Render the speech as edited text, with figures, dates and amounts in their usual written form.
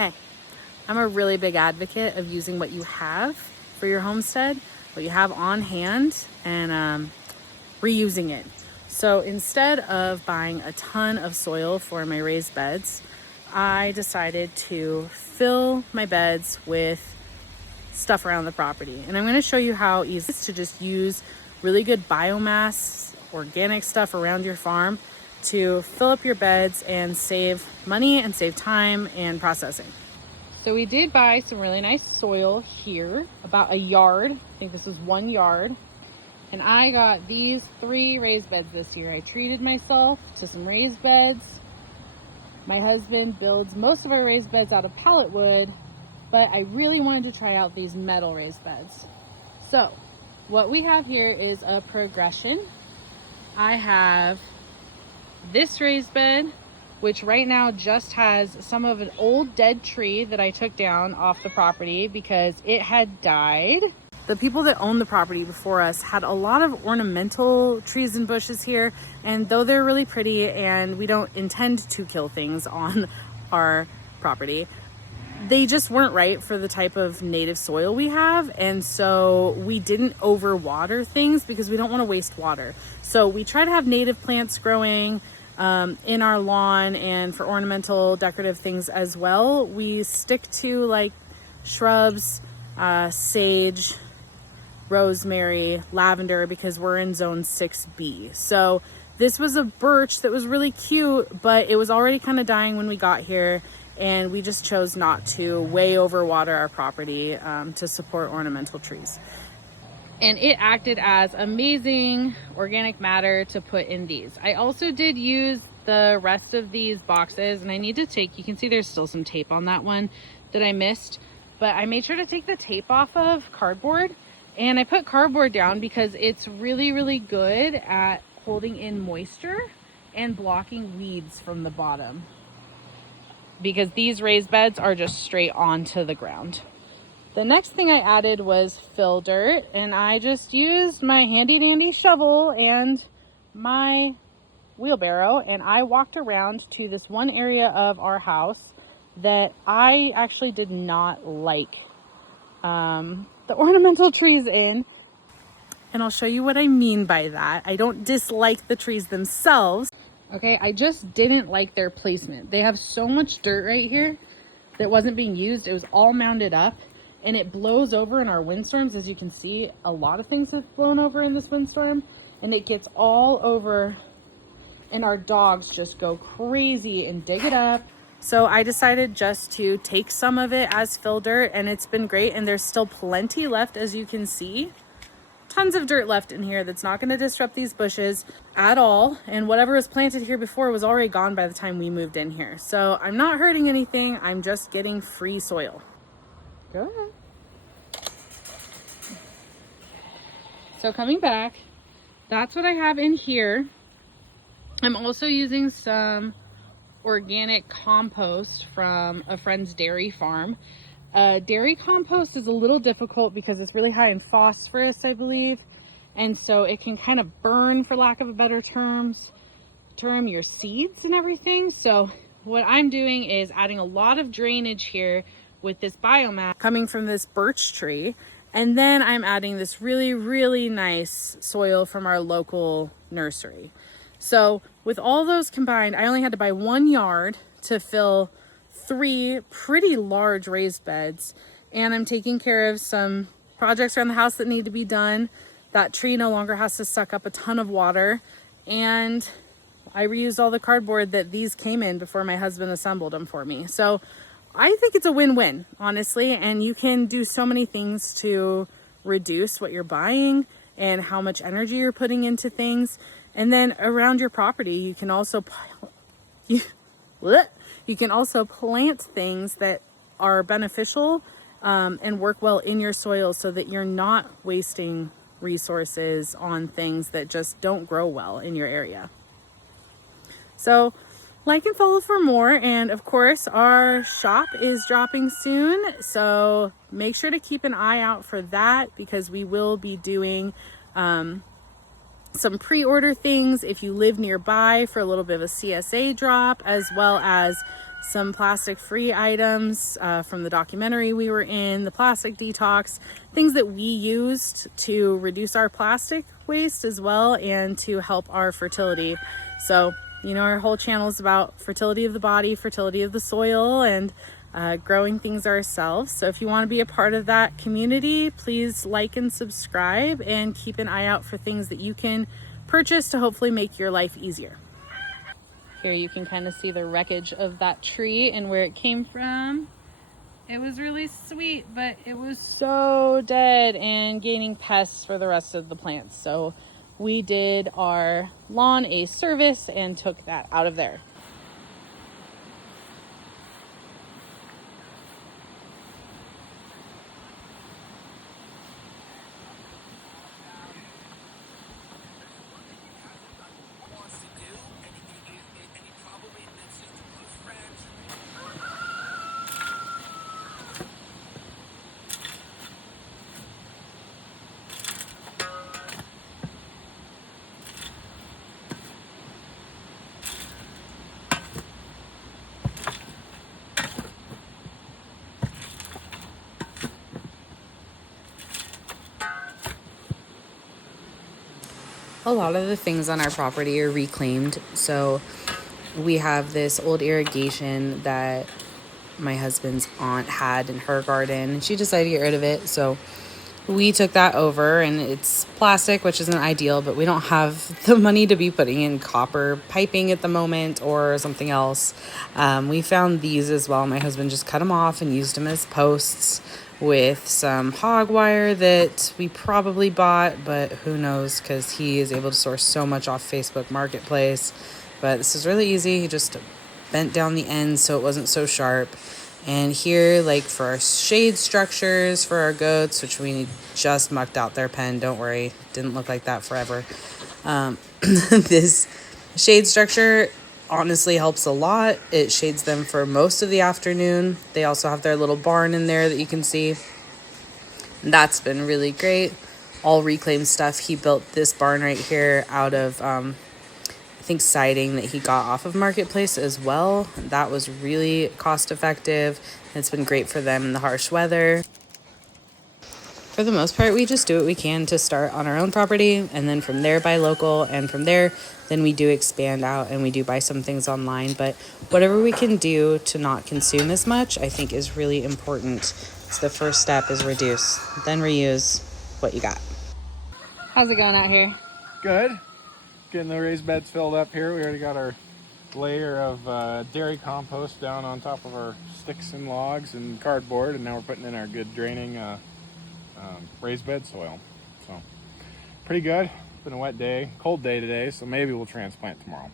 Hey, I'm a really big advocate of using what you have for your homestead, what you have on hand, and reusing it. So instead of buying a ton of soil for my raised beds, I decided to fill my beds with stuff around the property. And I'm going to show you how easy it is to just use really good biomass, organic stuff around your farm to fill up your beds and save money and save time and processing. So we did buy some really nice soil here, about a yard. I think this is 1 yard. And I got these 3 raised beds this year. I treated myself to some raised beds. My husband builds most of our raised beds out of pallet wood, but I really wanted to try out these metal raised beds. So what we have here is a progression. I have this raised bed, which right now just has some of an old dead tree that I took down off the property because it had died. The people that owned the property before us had a lot of ornamental trees and bushes here, and though they're really pretty and we don't intend to kill things on our property, they just weren't right for the type of native soil we have. And so we didn't overwater things because we don't want to waste water. So we try to have native plants growing in our lawn, and for ornamental decorative things as well. We stick to like shrubs, sage, rosemary, lavender, because we're in zone 6B. So this was a birch that was really cute, but it was already kind of dying when we got here, and we just chose not to way overwater our property to support ornamental trees. And it acted as amazing organic matter to put in these. I also did use the rest of these boxes, and I need to take, you can see there's still some tape on that one that I missed, but I made sure to take the tape off of cardboard. And I put cardboard down because it's really, really good at holding in moisture and blocking weeds from the bottom, because these raised beds are just straight onto the ground. The next thing I added was fill dirt, and I just used my handy dandy shovel and my wheelbarrow, and I walked around to this one area of our house that I actually did not like the ornamental trees in. And I'll show you what I mean by that. I don't dislike the trees themselves. Okay, I just didn't like their placement. They have so much dirt right here that wasn't being used. It was all mounded up, and it blows over in our windstorms. As you can see, a lot of things have blown over in this windstorm, and it gets all over, and our dogs just go crazy and dig it up. So I decided just to take some of it as fill dirt, and it's been great. And there's still plenty left, as you can see. Tons of dirt left in here that's not going to disrupt these bushes at all. And whatever was planted here before was already gone by the time we moved in here. So I'm not hurting anything. I'm just getting free soil. Go ahead. So coming back, that's what I have in here. I'm also using some organic compost from a friend's dairy farm. Dairy compost is a little difficult because it's really high in phosphorus, I believe, and so it can kind of burn, for lack of a better term, your seeds and everything. So what I'm doing is adding a lot of drainage here with this biomass coming from this birch tree, and then I'm adding this really, really nice soil from our local nursery. So with all those combined, I only had to buy 1 yard to fill 3 pretty large raised beds, and I'm taking care of some projects around the house that need to be done. That tree no longer has to suck up a ton of water, and I reused all the cardboard that these came in before my husband assembled them for me. So I think it's a win-win, honestly, and you can do so many things to reduce what you're buying and how much energy you're putting into things. And then around your property, you can also plant things that are beneficial and work well in your soil, so that you're not wasting resources on things that just don't grow well in your area. So like and follow for more. And of course, our shop is dropping soon, so make sure to keep an eye out for that, because we will be doing some pre-order things if you live nearby for a little bit of a CSA drop, as well as some plastic-free items from the documentary we were in, the plastic detox, things that we used to reduce our plastic waste as well and to help our fertility. So, you know, our whole channel is about fertility of the body, fertility of the soil, and growing things ourselves. So if you want to be a part of that community, please like and subscribe and keep an eye out for things that you can purchase to hopefully make your life easier. Here you can kind of see the wreckage of that tree and where it came from. It was really sweet, but it was so dead and gaining pests for the rest of the plants. So we did our lawn a service and took that out of there. A lot of the things on our property are reclaimed. So we have this old irrigation that my husband's aunt had in her garden, and she decided to get rid of it. So we took that over, and it's plastic, which isn't ideal, but we don't have the money to be putting in copper piping at the moment or something else. We found these as well. My husband just cut them off and used them as posts with some hog wire that we probably bought, but who knows, because he is able to source so much off Facebook Marketplace. But this is really easy. He just bent down the ends so it wasn't so sharp. And here, like for our shade structures for our goats, which we just mucked out their pen, don't worry, didn't look like that forever. This shade structure honestly helps a lot. It shades them for most of the afternoon. They also have their little barn in there that you can see. That's been really great. All reclaimed stuff. He built this barn right here out of I think siding that he got off of Marketplace as well. That was really cost effective. It's been great for them in the harsh weather. For the most part, we just do what we can to start on our own property, and then from there buy local, and from there then we do expand out and we do buy some things online. But whatever we can do to not consume as much, I think is really important. So the first step is reduce, then reuse what you got. How's it going out here? Good. Getting the raised beds filled up here. We already got our layer of dairy compost down on top of our sticks and logs and cardboard, and now we're putting in our good draining raised bed soil. So pretty good. It's been a wet day, cold day today, so maybe we'll transplant tomorrow.